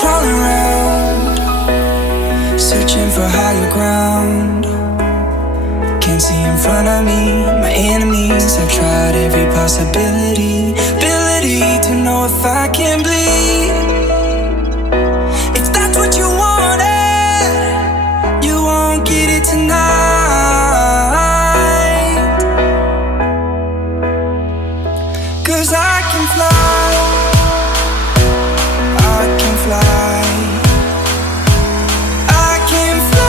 Crawling around, searching for higher ground. Can't see in front of me, my enemies. I've tried every possibility, ability to know if I can bleed. If that's what you wanted, you won't get it tonight. 'Cause I can fly, I can fly, I can fly,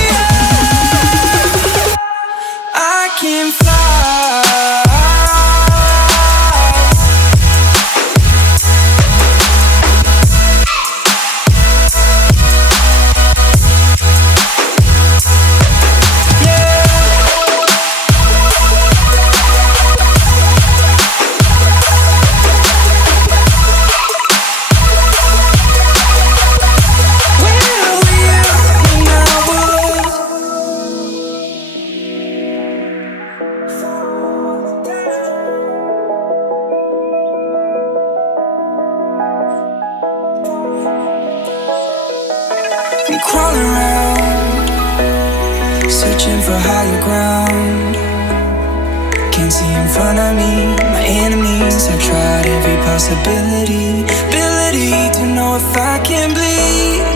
yeah. I can fly. I'm crawling around, searching for higher ground. Can't see in front of me, my enemies. I've tried every possibility, ability to know if I can bleed.